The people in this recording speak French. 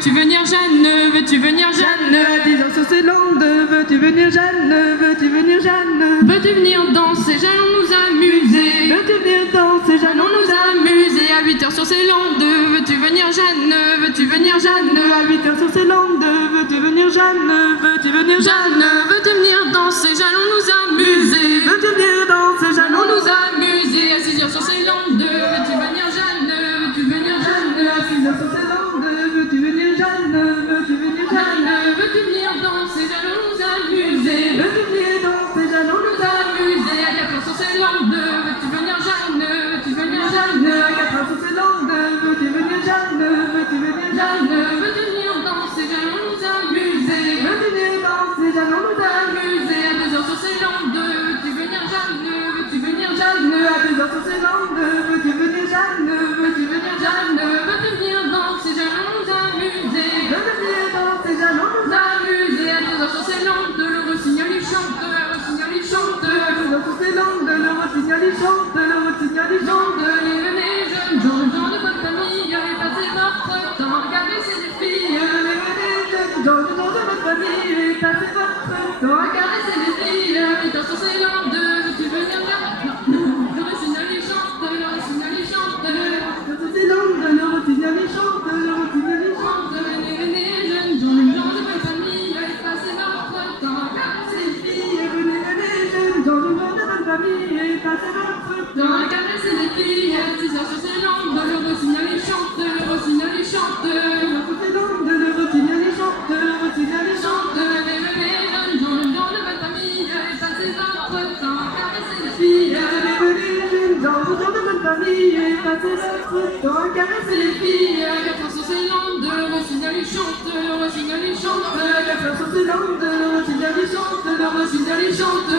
veux-tu venir Jeanne? Veux-tu venir Jeanne? À 10 ans sur ces landes, veux-tu venir Jeanne? Veux-tu venir Jeanne? Veux-tu venir danser? Allons nous amuser. Veux-tu venir danser Jeanne? Allons nous amuser à 8 heures sur ces landes. Veux-tu venir Jeanne? Veux-tu venir Jeanne? À 8 heures sur ces landes, veux-tu venir Jeanne? Veux-tu venir Jeanne, veux-tu venir danser? Allons nous amuser. Veux-tu venir danser Jeanne? Allons nous amuser à 6 heures sur ces landes. Veux-tu venir Jeanne? Veux-tu venir Jeanne? À 6 heures sur ces landes, veux-tu venir Jeanne? Veux-tu venir Jeanne? Jeanne, veux-tu venir danser? Allons nous amuser. Veux-tu venir danser Jeanne? Allons nous amuser à 4 heures sur ces landes. Veux-tu venir Jeanne? Veux-tu venir Jeanne? À 4 heures sur ces landes, veux-tu venir Jeanne? Veux-tu venir Jeanne? Jeanne, veux-tu venir danser? Allons nous amuser. Veux-tu venir danser Jeanne? On nous Amuser à 2 heures sur ces landes. Veux-tu venir Jeanne? Veux-tu venir Jeanne? À 2 heures sur ces landes, veux-tu venir Jeanne? Veux-tu venir Jeanne? Jeanne, veux-tu venir danser? Allons nous amuser. Veux-tu venir danser Jeanne? On nous Amuser à 2 heures sur ces landes. Le rossignol il chante, le rossignol il chante. À 2 heures sur ces landes, le rossignol il chante, le rossignol il chante. Les jeunes gens de bonne famille, passez votre temps, regardez ces filles. Dans le nom de votre famille, passez votre temps. Regardez ces filles, et dans sur ces landes, veux-tu venir le rossignol il chante, le rossignol il chante. Dans ces landes, le rossignol il chante, le rossignol il chante. Les jeunes gens de bonne famille, passez votre temps, regardez ces filles. Venez les jeunes gens de votre famille, passez votre temps. Regardez ces filles, 6 heures sur ces landes, le rossignol il chante, le rossignol il chante. Dans ces landes, le rossignol il chante, le rossignol il chante. Les jeunes gens de bonne famille, passez votre temps, regardez ces filles. Les jeunes gens de votre famille, passez votre temps. Caressez les filles. 4 heures sur ces landes, le rossignol il chante, le rossignol il chante. 4 heures sur ces landes, le rossignol il chante, le rossignol il chante.